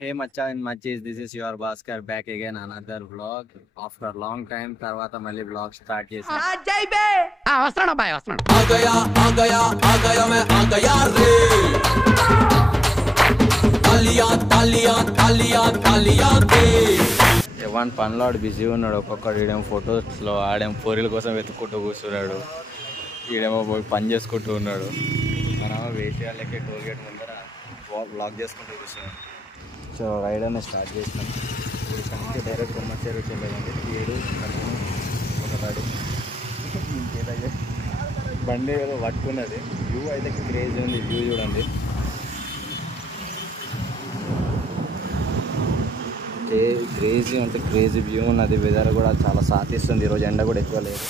Hey Macha and Machis, this is your Bhaskar back again another vlog. After long time తర్వాత మళ్ళీ vlog start చేశాను. వస్తున్నాను bye వస్తున్నాను. आ गया मैं आ गया रे तालियां तालियां तालियां तालियां दे ఎవన్ పనిలోడు బిజీ ఉన్నాడు. ఒక్కొక్కడు ఈడేమో ఫొటోస్లో ఆడేమో పోరీల కోసం వెతుక్కుంటూ కూర్చున్నాడు. ఈడేమో పోయి పని చేసుకుంటూ ఉన్నాడు. మనమో వేసి వాళ్ళకి టోల్ గేట్ ముందర బ్లాగ్ చేసుకుంటూ కూర్చున్నాడు. సో రైడ్ అనేది స్టార్ట్ చేసినాం. ఇప్పుడు ఇక్కడ నుంచి డైరెక్ట్ కొమ్మర్ చెరువుకి వెళ్ళాలండి. 7 ఒక రాడు ఇంకేదైతే బండి ఏదో పట్టుకున్నది. వ్యూ అయితే క్రేజీ ఉంది. వ్యూ చూడండి, క్రేజీ అంటే క్రేజీ వ్యూ ఉన్నది. వెదర్ కూడా చాలా సాధిస్తుంది. ఈరోజు ఎండ కూడా ఎక్కువ లేదు.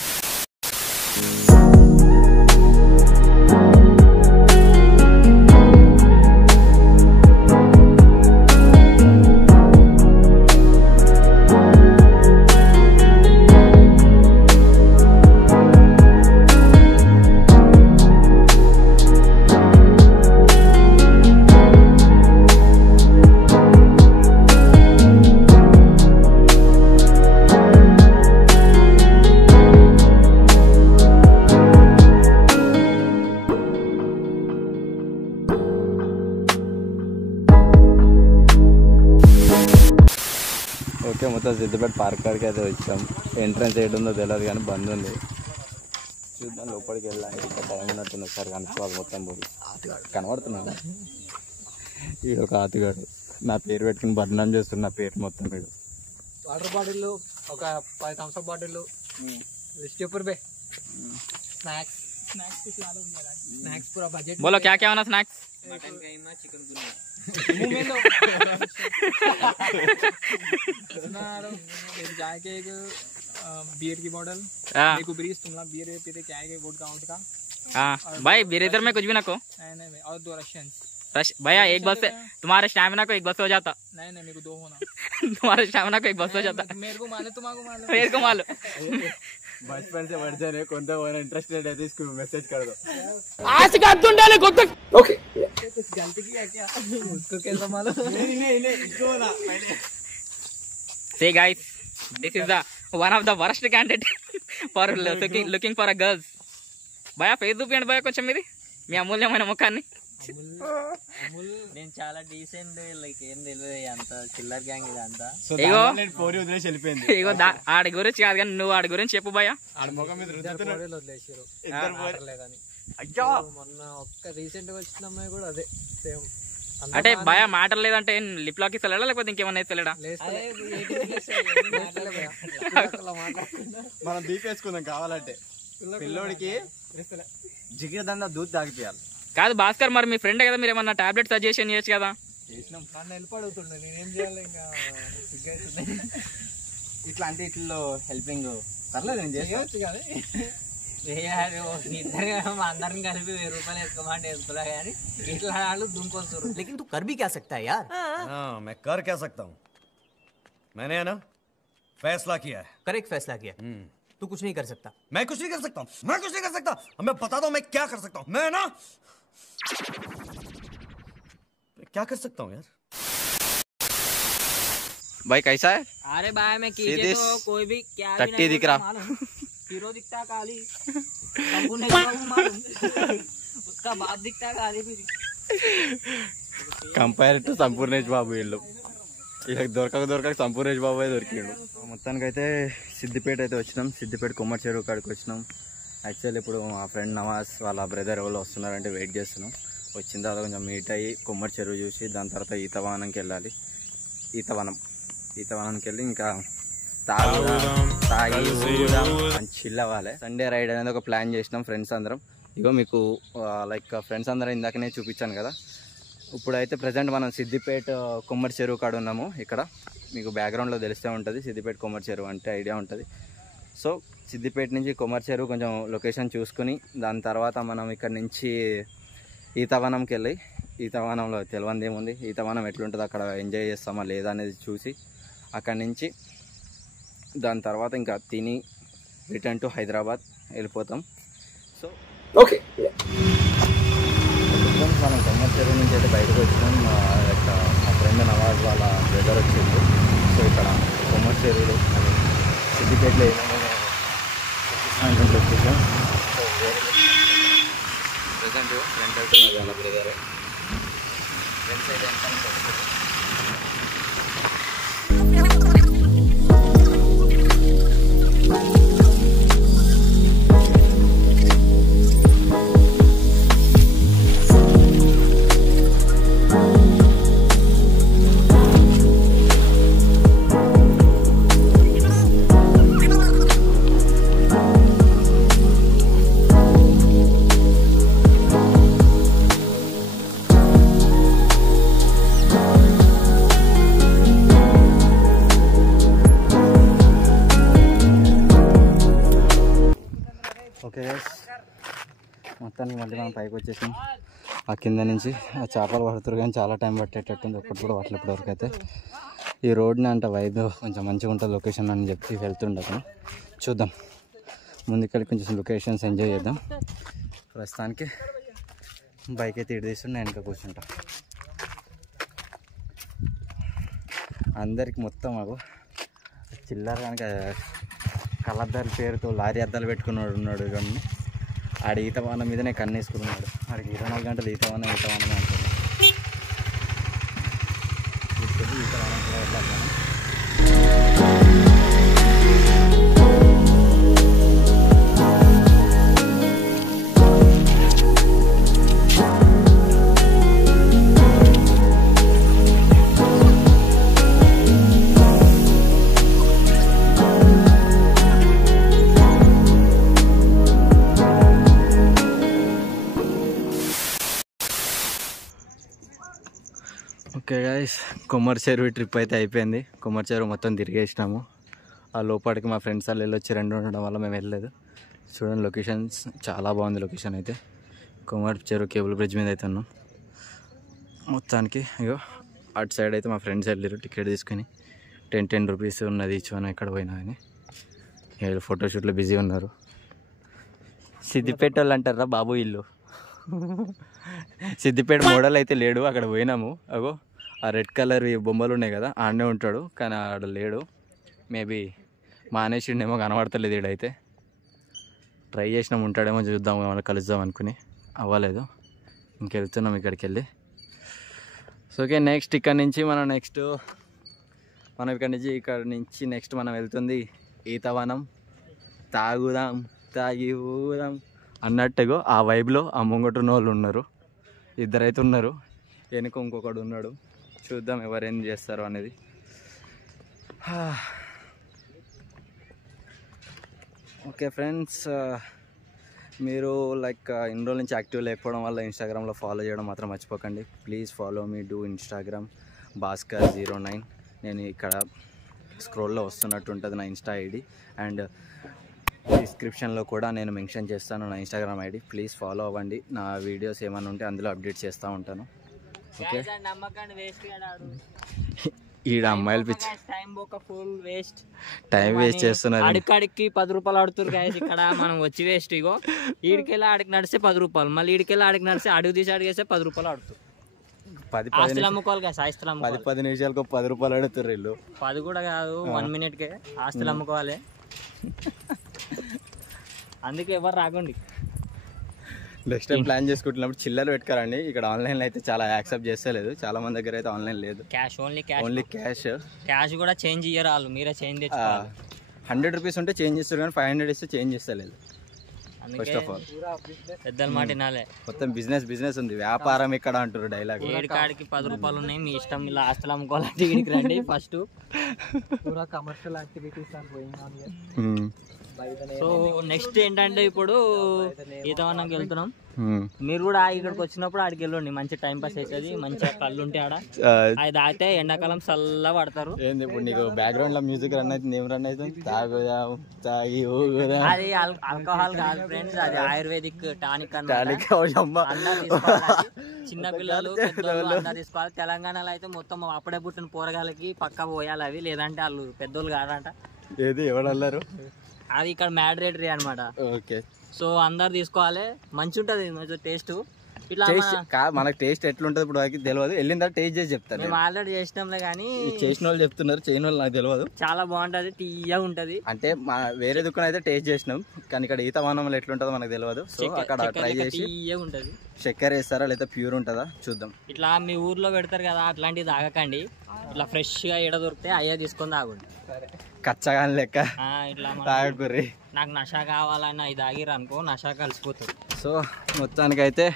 ఓకే, మొత్తం సిద్దిపేట పార్క్ కాడికి అయితే వచ్చాం. ఎంట్రన్స్ ఏడు ఉందో తెలియదు కానీ బంద్ ఉంది. చూద్దాం లోపలికి వెళ్ళాలి. ఇంకా టైం ఉన్నట్టుంది. ఒకసారి కనుక్కోవాలి. మొత్తం పోయి కనబడుతున్నాను. వీడు ఒక ఆతుగాడు నా పేరు పెట్టుకుని బదనాం చేస్తున్న నా పేరు మొత్తం. వీడు వాటర్ బాటిల్ ఒక 10 థమ్స్ అప్ బాటిల్ లిస్ట్ చెప్పు బే. स्नैक्स स्नैक्स पूरा बजट बोलो क्या क्या होना स्नैक्स मटन कहीमा चिकन गुनिया जाके एक बियर की बोतल एक ब्रीज तुमला बियर पीते क्या है वोडका वोडका। हाँ भाई बियर इधर में कुछ भी ना को नहीं और 2 रशियन भैया एक बस से तुम्हारे स्टैमिना को एक बस हो जाता। नहीं मेरे को 2 होना तुम्हारे स्टैमिना को एक बस हो जाता। मेरे को मालूम तुम्हारे मालूम मेरे को मालूम बचपन से बढ़ जाने कौन सा इंटरेस्टेड है तो इसको मैसेज कर दो। आज का तुम डाले खुद ओके कुछ गलती की है क्या उसको कैसा मालूम। नहीं इसको ना मैंने Say guys, this is the one of the worst candidate for looking for a girls. భయ ఫేస్ చూపించండి భయ కొంచెం మీది మీ అమూల్యమైన ముఖాన్ని. నేను చాలా డీసెంట్ లైక్ ఏం తెలియదు అంత చిల్లర్ గ్యాంగ్ ఇది అంతా. ఇగో పోరి వదిలేసి వెళ్ళిపోయింది. ఇగో ఆడి గురించి కాదు కానీ నువ్వు ఆడి గురించి చెప్పు భయ. ఆడ ముఖం మీద వదిలేసారు మొన్న ఒక్క రీసెంట్ గా వచ్చిన అమ్మాయి కూడా అదే సేమ్. అంటే భయ మాటలు లేదంటే లిప్ లాక్ ఇస్తలేడా లేకపోతే ఇంకేమన్నా ఇస్తలేడా? మనం దీపేసుకుందాం కావాలంటే. పిల్లోడికి జిగిరదండ దూద్ తాగిపోయాలి. కాదు భాస్కర్, మరి మీ ఫ్రెండ్ కదా, మీరు ఏమన్నా టాబ్లెట్ సజెషన్ చేయొచ్చు కదా. నన్ను వెళ్ళిపడుతుండే నేనేం చేయాలి ఇంకా ఇట్లా అంటే ఇట్లో హెల్పింగ్ పర్లేదు నేను చేయొచ్చు కానీ అందరం కలిపి 1000 రూపాయలు వేసుకోమంటే వేసుకోలే కానీ ఇట్లా వాళ్ళు దుంకొస్తారు. लेकिन तू कर भी क्या सकता है यार। हाँ मैं कर क्या सकता हूँ। मैंने है ना फैसला किया है। कर एक फैसला किया तू कुछ नहीं कर सकता। मैं कुछ नहीं कर सकता हूँ। मैं कुछ नहीं कर सकता। मैं बताता हूँ मैं क्या कर सकता हूँ। मैं ना क्या कर सकता हूँ यार। भाई कैसा है? अरे भाई मैं सीधे तो कोई भी क्या भी टट्टी दिख रहा। हीरो दिखता काली मालूम उसका बाप दिखता काली फिर కంపేర్ టు సంపూర్ణేష్ బాబు. వీళ్ళు వీళ్ళకి దొరకక సంపూర్ణేష్ బాబు దొరికిండు. మొత్తానికి అయితే సిద్దిపేట అయితే వచ్చినాం. సిద్దిపేట కొమ్మర్ చెరువు కాడికి వచ్చినాం. యాక్చువల్లీ ఇప్పుడు మా ఫ్రెండ్ నవాజ్ వాళ్ళ బ్రదర్ ఎవరు వస్తున్నారంటే వెయిట్ చేస్తున్నాం. వచ్చిన తర్వాత కొంచెం మీట్ అయ్యి కొమ్మర్ చెరువు చూసి దాని తర్వాత ఈతవనంకి వెళ్ళాలి. ఈతవనానికి వెళ్ళి ఇంకా తాగి చిల్ అవ్వాలి. సండే రైడ్ అనేది ఒక ప్లాన్ చేసినాం ఫ్రెండ్స్ అందరం. ఇగో మీకు లైక్ ఫ్రెండ్స్ అందరం ఇందాకనే చూపించాను కదా. ఇప్పుడైతే ప్రజెంట్ మనం సిద్దిపేట కొమ్మర్ చెరువు కాడ ఉన్నాము. ఇక్కడ మీకు బ్యాక్గ్రౌండ్లో తెలిస్తే ఉంటుంది సిద్దిపేట కొమ్మర్ చెరువు అంటే ఐడియా ఉంటుంది. సో సిద్దిపేట నుంచి కొమ్మర్ చెరువు కొంచెం లొకేషన్ చూసుకుని దాని తర్వాత మనం ఇక్కడ నుంచి ఈతవనంకి వెళ్ళి ఈతవనంలో తెలియంది ఏముంది, ఈతవనం ఎట్లుంటుంది అక్కడ ఎంజాయ్ చేస్తామా లేదా అనేది చూసి అక్కడి నుంచి దాని తర్వాత ఇంకా తిని రిటర్న్ టు హైదరాబాద్ వెళ్ళిపోతాం. సో ఓకే మనం కొమ్మర్ చెరువు నుంచి అయితే బయటకు వచ్చినాం. మా ఫ్రెండ్ నవాజ్ వాళ్ళ చెరువులు సిద్దిపేటలో ఏమైనా లొకేషన్ ప్రజెంట్ ఫ్రంట్ అవుతున్నది వాళ్ళ బ్రదర్ ఫ్రంట్ సైడ్ ఎంత ఓకే గైస్ మొత్తానికి మళ్ళీ మనం పైకి వచ్చేసాం. ఆ కింద నుంచి ఆ చేపలు పడుతురు కానీ చాలా టైం పట్టేటట్టుంది. ఒక్కటి కూడా పట్టలే ఇప్పటివరకు అయితే. ఈ రోడ్ని అంట వైబ్ కొంచెం మంచిగా ఉంటుంది లొకేషన్ అని చెప్పి వెళ్తుండను. చూద్దాం ముందుకెళ్ళి కొంచెం లొకేషన్స్ ఎంజాయ్ చేద్దాం. ప్రస్తుతానికి బైక్ అయితే ఇటు తీసుకుని నేను వెనక కూర్చుంటా. అందరికి మొత్తం మాకు చిల్లర కనుక కళ్ళద్దాల పేరుతో లారీ అద్దాలు పెట్టుకున్నాడు ఉన్నాడు. కానీ ఆడ ఈతవానం మీదనే కన్నేసుకున్నాడు. ఆడికి 24 గంటలు ఈతవానం అంటున్నాడు. ఈతవానం కూడా వెళ్ళాలి మనం. ఓకే గైస్, కొమ్మరి చెరువు ట్రిప్ అయితే అయిపోయింది. కొమ్మరి చెరువు మొత్తం తిరిగేసినాము. ఆ లోపలికి మా ఫ్రెండ్స్ వాళ్ళు వెళ్ళొచ్చి 2 ఉండడం వల్ల మేము వెళ్ళలేదు. చూడండి లొకేషన్స్ చాలా బాగుంది. లొకేషన్ అయితే కొమ్మరి చెరువు కేబుల్ బ్రిడ్జ్ మీద అయితే ఉన్నాం. మొత్తానికి ఇగో అటు సైడ్ అయితే మా ఫ్రెండ్స్ వెళ్ళారు టికెట్ తీసుకుని. 10 రూపీస్ ఉన్నది ఇచ్చాను ఎక్కడ పోయినా అని. వీళ్ళు ఫోటోషూట్లో బిజీ ఉన్నారు. సిద్దిపేట వాళ్ళు అంటారా బాబు ఇల్లు. సిద్దిపేట మోడల్ అయితే లేడు. అక్కడ పోయినాము. అగో ఆ రెడ్ కలర్ బొమ్మలు ఉన్నాయి కదా, ఆడనే ఉంటాడు కానీ ఆడ లేడు. మేబీ మానేసిండేమో, కనబడతలేదు ఈడైతే. ట్రై చేసినాం ఉంటాడేమో, చూద్దాం ఏమైనా కలుద్దాం అనుకుని అవ్వలేదు. ఇంకెళ్తున్నాం ఇక్కడికి వెళ్ళి. సో ఓకే, నెక్స్ట్ ఇక్కడ నుంచి మనం వెళ్తుంది ఈతవనం. తాగుదాం తాగి ఊదాం అన్నట్టుగా ఆ వైబ్లో ఆ ముంగటున్న వాళ్ళు ఉన్నారు. 2 అయితే ఉన్నారు, వెనుక ఇంకొకడు ఉన్నాడు. చూద్దాం ఎవరేం చేస్తారు అనేది. ఓకే ఫ్రెండ్స్, మీరు లైక్ ఇన్ని రోజుల నుంచి యాక్టివ్ లేకపోవడం వల్ల ఇన్స్టాగ్రామ్లో ఫాలో చేయడం మాత్రం మర్చిపోకండి. Please follow me do Instagram Bhaskar09. నేను ఇక్కడ స్క్రోల్లో వస్తున్నట్టు ఉంటుంది నా ఇన్స్టా ఐడి. అండ్ డిస్క్రిప్షన్లో కూడా నేను మెన్షన్ చేస్తాను నా ఇన్స్టాగ్రామ్ ఐడి. ప్లీజ్ ఫాలో అవ్వండి. నా వీడియోస్ ఏమైనా ఉంటే అందులో అప్డేట్ చేస్తూ ఉంటాను. ఓకే, ఈడ అమ్మాయిలు పిచ్చి టైం వేస్ట్ చేస్తున్నారు. అడికి 10 రూపాయలు ఆడుతున్నారు గాయస్. ఇక్కడ మనం వచ్చి వేస్ట్. ఇగో ఈడికెళ్ళి ఆడికి నడిస్తే 10 రూపాయలు, మళ్ళీ ఈడికెళ్ళి ఆడికి నడిస్తే అడుగు తీసి అడిగేస్తే 10 రూపాయలు ఆడుతారు. 10 అమ్ముకోవాలి గాయస్. ఆస్తులు అమ్ముకోవాలి. 10 నిమిషాలకు 10 రూపాయలు ఆడుతారు వీళ్ళు. 10 కూడా కాదు, 1 మినిట్కే ఆస్తులు అమ్ముకోవాలి. అందుకే ఎవరు రాకండి. నెక్స్ట్ టైం ప్లాన్ చేసుకుంటున్నప్పుడు చిల్లర పెట్టుకోరండి. ఇక్కడ ఆన్లైన్లో అయితే చాలా యాక్సెప్ట్ చేస్తలేదు. చాలా మంది దగ్గర అయితే ఆన్లైన్ లేదు. క్యాష్ ఓన్లీ క్యాష్ కూడా చేంజ్ ఇయ్యరు వాళ్ళు. మీరే చేంజ్ తెచ్చుకోవాలి. 100 రూపీస్ ఉంటే చేంజ్ చేస్తారు కానీ 500 ఇస్తే చేంజ్ చేస్తలేదు. ఫస్ట్ ఆఫ్ ఆల్ పెద్దల మాట వినాలే. మొత్తం బిజినెస్ ఉంది, వ్యాపారం ఇక్కడ అంటారు డైలాగ్. ఏడు కాడికి 10 రూపాయలు ఉన్నాయి, మీ ఇష్టం. ఇలా ఆస్తులు అమ్ముకోవాలంటే ఇక్కడికి రండి. First commercial activities are going on here. So next ఏంటంటే ఇప్పుడు ఈతవనంకి వెళ్తున్నాం. మీరు కూడా ఇక్కడికి వచ్చినప్పుడు ఆడికి వెళ్ళండి. మంచి టైం పాస్ అవుతుంది. మంచిగా కళ్ళు ఉంటే ఆడ అది తాగితే ఎండాకాలం చల్ల పడతారు. ఏంది ఇప్పుడు నీకు బ్యాక్గ్రౌండ్ లో మ్యూజిక్ రన్ అవుతుంది? ఏం రన్ అవుతుంది? తాగి అది ఆల్కహాల్ కాదు ఫ్రెండ్స్, అది ఆయుర్వేదిక్ టానిక్ అన్నమాట. అందరూ తీసుకోవాలి, చిన్న పిల్లలు పెద్దోళ్ళు అందరూ తీసుకోవాలి. తెలంగాణలో అయితే మొత్తం అప్పుడే పుట్టిన పోరగాళ్ళకి పక్కా పోయాలి అవి, లేదంటే వాళ్ళు పెద్దోళ్ళు కాదంట. ఏది ఎవరు? అది ఇక్కడ మ్యాడ్రేటరీ అనమాట. ఓకే, సో అందరు తీసుకోవాలి. మంచి ఉంటుంది టేస్ట్. ఇట్లా మనకు టేస్ట్ ఎట్లుంటది ఇప్పుడు నాకు తెలియదు, వెళ్ళిన తర్వాత టేస్ట్ చేసి చెప్తాను. మేము ఆల్రెడీ చేసినాంలే కానీ చేసిన వాళ్ళు చెప్తున్నారు, చేయని వాళ్ళు నాకు తెలియదు. చాలా బాగుంటది, తీయగా ఉంటది. అంటే వేరే దుకాణం అయితే టేస్ట్ చేసినాం, కానీ ఇక్కడ ఈతవనంలో ఎట్లుంటుందో మనకు తెలియదు. సో అక్కడ ట్రై చేసి తీయగా ఉంటది. చక్కెర వేస్తారా లేదా ప్యూర్ ఉంటుందా చూద్దాం. ఇట్లా మీ ఊర్లో పెడతారు కదా అట్లాంటివి తాగకండి, ఇట్లా ఫ్రెష్ గా ఏడ దొరికితే అయ్యా తీసుకొని తాగండి. కచ్చగాని లెక్క ఇట్లా తాగకుర్రి. నాకు నషా కావాలన్న ఇది తాగిరు అనుకో, నషా కలిసిపోతుంది. సో మొత్తానికైతే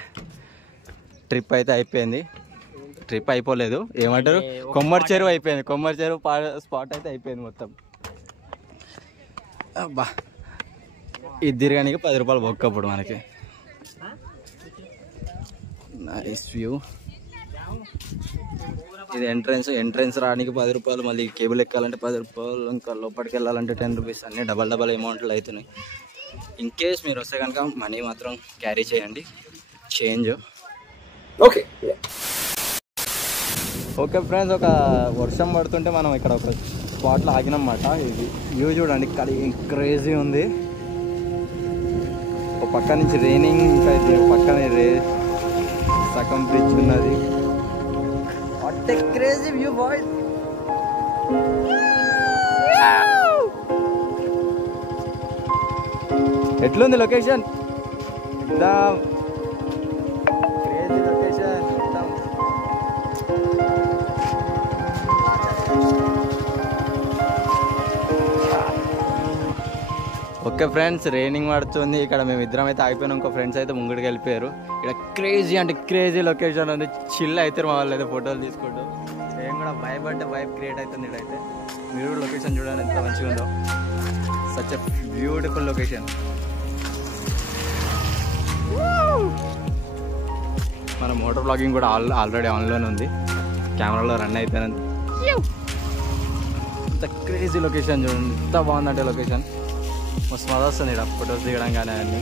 ట్రిప్ అయితే అయిపోయింది. ట్రిప్ అయిపోలేదు, ఏమంటారు, కొమ్మరి చెరువు అయిపోయింది. కొమ్మరి చెరువు స్పాట్ అయితే అయిపోయింది మొత్తం. అబ్బా ఇది తిరగడానికి 10 రూపాయలు బొక్కప్పుడు మనకి. Nice view. ఇది ఎంట్రన్స్ రావడానికి 10 రూపాయలు, మళ్ళీ కేబుల్ ఎక్కాలంటే 10 రూపాయలు, ఇంకా లోపలికి వెళ్ళాలంటే 10 రూపీస్. అన్నీ డబల్ అమౌంట్లు అవుతున్నాయి. ఇన్ కేస్ మీరు వస్తే కనుక మనీ మాత్రం క్యారీ చేయండి, చేంజ్. ఓకే ఫ్రెండ్స్, ఒక వర్షం పడుతుంటే మనం ఇక్కడ ఒక స్పాట్లో ఆగినమాట. ఇది వ్యూ చూడండి, ఇక్కడ క్రేజీ ఉంది. ఒక పక్క నుంచి రైనింగ్, ఇంకా ఇది పక్కన సగం బ్రిడ్జ్ ఉన్నది. What a crazy view boys. ఎట్లుంది location? Crazy location. Okay friends, raining పడుతుంది. ఇక్కడ మేము ఇద్దరం అయితే ఆగిపోయినాం, ఇంకో ఫ్రెండ్స్ అయితే ముంగడికి వెళ్ళిపోయారు. ఇక్కడ క్రేజీ అంటే క్రేజీ లొకేషన్ ఉంది. చిల్ అయితే మా వాళ్ళు అయితే ఫోటోలు తీసుకుంటూ, ఏం కూడా వైబ్ అంటే వైబ్ క్రియేట్ అవుతుంది. ఇక్కడైతే మీరు లొకేషన్ చూడండి ఎంత మంచిగా ఉందో. Such a beautiful location. మన మోటార్ బ్లాగింగ్ కూడా ఆల్రెడీ ఆన్లోనే ఉంది, కెమెరాలో రన్ అయిపోయినది. ఇంత క్రేజీ లొకేషన్ చూడండి, ఎంత బాగుందంటే లొకేషన్. మస్తు మజా వస్తుంది ఇక్కడ ఫొటోస్ దిగడం కానీ అన్నీ.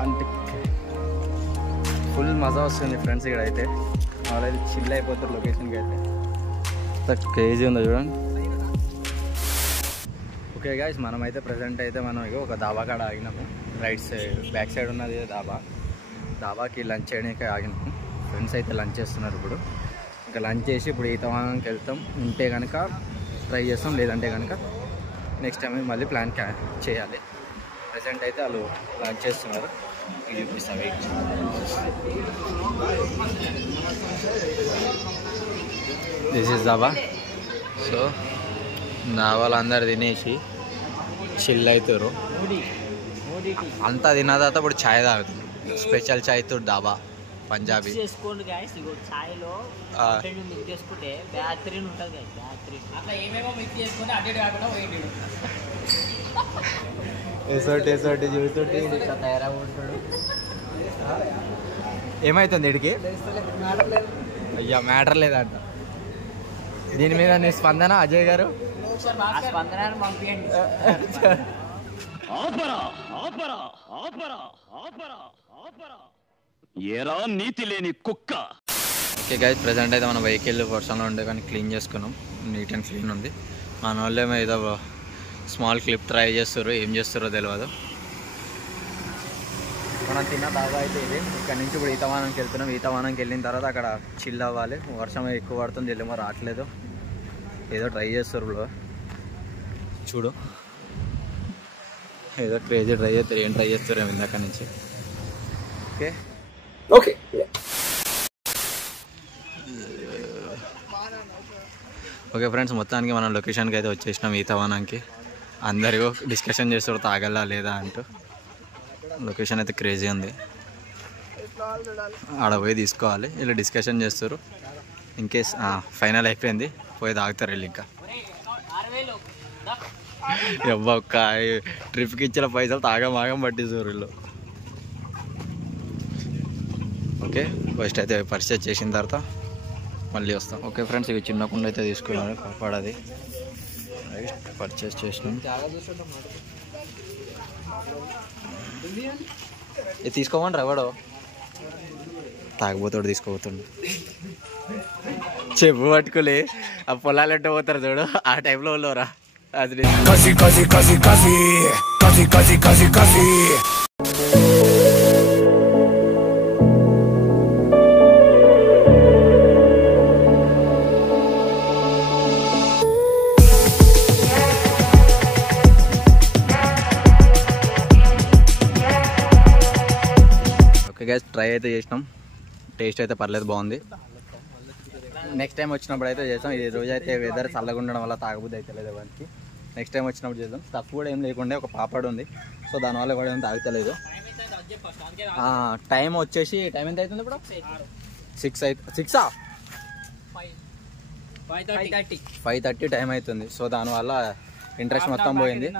అంటే ఫుల్ మజా వస్తుంది ఫ్రెండ్స్ ఇక్కడ అయితే. వాళ్ళైతే చిల్ అయిపోతారు లొకేషన్కి అయితే. ఎంత క్రేజీ ఉందో చూడండి. ఓకే గైస్, మనమైతే ప్రజెంట్ అయితే మనం ఒక దాబా కాడ ఆగినాము. రైట్ సైడ్ బ్యాక్ సైడ్ ఉన్నది దాబాకి లంచ్ చేయడానికి ఆగినాము. ఫ్రెండ్స్ అయితే లంచ్ చేస్తున్నారు ఇప్పుడు. ఇంకా లంచ్ చేసి ఇప్పుడు ఈతవానికి వెళ్తాం. ఉంటే కనుక ట్రై చేస్తాం, లేదంటే కనుక నెక్స్ట్ టైం మళ్ళీ ప్లాన్ చేయాలి. ప్రజెంట్ అయితే వాళ్ళు లంచ్ చేస్తున్నారు, ఇది చూపిస్తాం. Wait. This is dhaba. So దాబాలు అందరు తినేసి చిల్ అవుతారు. అంతా తిన్న తర్వాత ఇప్పుడు ఛాయ్ తాగుతుంది. స్పెషల్ ఛాయ్ తో దాబా పంజాబీ. చేసుకోండి గైస్, ఇగో ఛాయ్ లో మిక్స్ చేసుకుంటే బ్యాటరీన్ ఉంటుంది గైస్. బ్యాటరీ అట్లా ఏమేమో మిక్స్ చేసుకుంటే అడ్డేట్ కాకుండా పోయింది. ఎసోటి చూస్తుంటే తయారా ఉంటాడు. ఏమవుతుంది వీడికి? అయ్యా మ్యాటర్ లేదంట. దీని మీద నీ స్పందన అజయ్ గారు? స్పందన పంపించండి. ఏరా నీతి లేని కుక్క. ఓకే గైస్, ప్రజెంట్ అయితే మన వెహికల్ వర్షంలో ఉండే కానీ క్లీన్ చేసుకున్నాం. నీట్ అండ్ క్లీన్ ఉంది. మన వాళ్ళేమో ఏదో స్మాల్ క్లిప్ ట్రై చేస్తారు, ఏం చేస్తారో తెలియదు. మనం తిన్న దాబా అయితే ఇది. ఇక్కడ నుంచి ఇప్పుడు ఈతవానానికి వెళ్తున్నాం. ఈతవానానికి వెళ్ళిన తర్వాత అక్కడ చిల్ అవ్వాలి. వర్షం ఎక్కువ పడుతుంది, వెళ్ళేమో రావట్లేదు. ఏదో ట్రై చేస్తారు బ్రో, చూడు ఏదో క్రేజీ ట్రై చేస్తారు. ఏం ట్రై చేస్తారు ఇందాక నుంచి. ఓకే ఓకే ఫ్రెండ్స్, మొత్తానికి మనం లొకేషన్కి అయితే వచ్చేసినాం ఈతవానానికి. అందరూ డిస్కషన్ చేస్తారు తాగలా లేదా అంటూ. లొకేషన్ అయితే క్రేజీ ఉంది, ఆడ పోయి తీసుకోవాలి. ఇలా డిస్కషన్ చేస్తారు. ఇన్కేస్ ఫైనల్ అయిపోయింది, పోయి తాగుతారు వీళ్ళు. ఇంకా ఒక్క ట్రిప్కి ఇచ్చిన పైసలు తాగమాగం పట్టిస్తారు వీళ్ళు. ఓకే, ఫస్ట్ అయితే పర్చేస్ చేసిన తర్వాత మళ్ళీ వస్తాం. ఓకే ఫ్రెండ్స్, ఇవి చిన్న కుండ అయితే తీసుకున్నాను, కాపాడది. రైట్, పర్చేస్ చేసినాం. ఇది తీసుకోమంటారు ఎవడో తాగబోతాడు, తీసుకోబోతుండు. చెప్పు పట్టుకోలే ఆ పొలాలు ఎట్ట పోతారు చూడు ఆ టైంలో వాళ్ళరా అది Casi, casi, casi, casi. Casi, casi, casi, casi. Okay guys try అయితే చేసినాం టేస్ట్ అయితే పర్లేదు బాగుంది నెక్స్ట్ టైం వచ్చినప్పుడు అయితే చేస్తాం ఈ రోజు అయితే వెదర్ చల్లగా ఉండడం వల్ల తాగబుద్ధి అయితే లేదు ఎవరికి నెక్స్ట్ టైం వచ్చినప్పుడు చేద్దాం స్టఫ్ కూడా ఏం లేకుండా ఒక పాపడ్ ఉంది సో దానివల్ల కూడా ఏం తాగుతలేదు టైం వచ్చేసి టైం ఎంత అవుతుంది ఇప్పుడు 6 అయితే 6 5:30 టైం అవుతుంది సో దానివల్ల ఇంట్రెస్ట్ మొత్తం పోయింది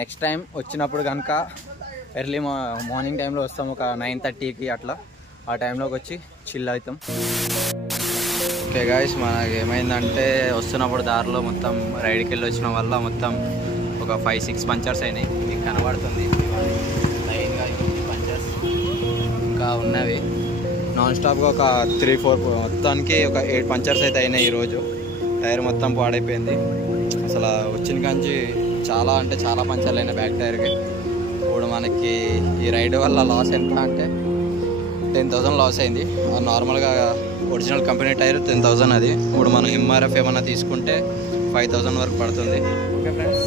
నెక్స్ట్ టైం వచ్చినప్పుడు కనుక ఎర్లీ మార్నింగ్ టైంలో వస్తాం ఒక 9:30కి అట్లా ఆ టైంలోకి వచ్చి చిల్ అవుతాం ఓకే గాయస్ మనకి ఏమైందంటే వస్తున్నప్పుడు దారిలో మొత్తం రైడ్కి వెళ్ళి వచ్చిన వల్ల మొత్తం ఒక 5-6 పంచర్స్ అయినాయి మీకు కనబడుతుంది లైన్గా పంచర్స్ ఇంకా ఉన్నవి నాన్ స్టాప్గా ఒక 3-4 మొత్తానికి ఒక 8 పంచర్స్ అయితే అయినాయి ఈరోజు టైర్ మొత్తం పాడైపోయింది అసలు వచ్చిన కాంచి చాలా అంటే చాలా పంచర్లు అయినాయి బ్యాక్ టైర్కి ఇప్పుడు మనకి ఈ రైడ్ వల్ల లాస్ ఎంత అంటే 10,000 లాస్ అయింది నార్మల్గా ఒరిజినల్ కంపెనీ టైర్ 10,000 అది ఇప్పుడు మనం ఎంఆర్ఎఫ్ ఏమన్నా తీసుకుంటే 5,000 వరకు పడుతుంది ఓకే ఫ్రెండ్స్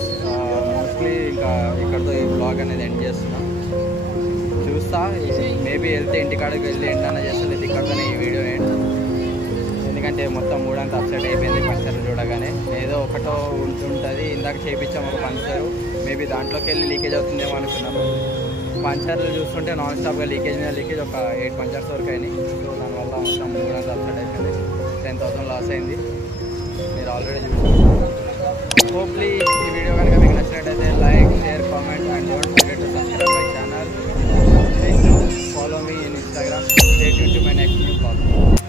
మోస్ట్లీ ఇంకా ఇక్కడతో ఈ బ్లాగ్ అనేది ఎండ్ చేస్తున్నా చూస్తా మేబీ వెళ్తే ఇంటికాడికి వెళ్ళి ఎండ్ చేస్తా లేదు ఇక్కడతోనే ఈ వీడియో ఎండ్ ఎందుకంటే మొత్తం మూడంతా అప్సెట్ అయిపోయింది పంచర్లు చూడగానే ఏదో ఒకటో ఉంటుంది ఇందాక చేయించాము ఒక పంచరు మేబీ దాంట్లోకి వెళ్ళి లీకేజ్ అవుతుందేమో అనుకున్నాము పంచర్లు చూస్తుంటే నాన్ స్టాప్గా లీకేజ్ మీద లీకేజ్ ఒక 8 పంచర్స్ వరకు అయినాయి సో దానివల్ల మొత్తం మూడంతా అప్సెట్ అయిపోయింది 10,000 లాస్ అయింది మీరు ఆల్రెడీ చూసారు హోప్లీ ఈ వీడియో కనుక మీకు నచ్చినట్టయితే like share comment and don't forget to subscribe my channel follow me in Instagram. Stay tuned to my next new vlog.